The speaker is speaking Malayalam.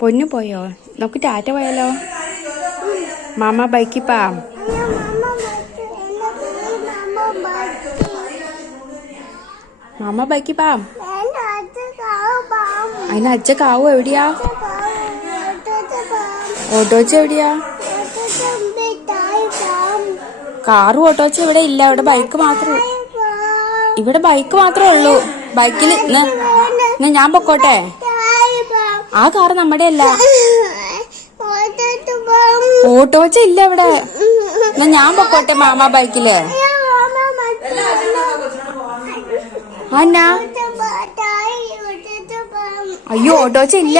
പൊന്നു പോയോ? നമുക്ക് ടാറ്റ പോയാലോ? മാമ ബൈക്കിൽ പോവാം. മാമ ബൈക്കിൽ പോവാം. അതിന് അച്ഛക്കാവോ? എവിടെയാ ഓട്ടോച്ച? എവിടെയാ കാറും ഓട്ടോച്ച? ഇവിടെ ഇല്ല. ഇവിടെ ബൈക്ക് മാത്രമേ ഉള്ളൂ. ബൈക്കിൽ ഞാൻ പൊക്കോട്ടെ? ആ കാറ് നമ്മുടെ അല്ല. ഓട്ടോച്ച ഇല്ല ഇവിടെ. ഞാൻ പൊക്കോട്ടെ മാമ ബൈക്കില്? അയ്യോ ഓട്ടോച്ച ഇല്ല.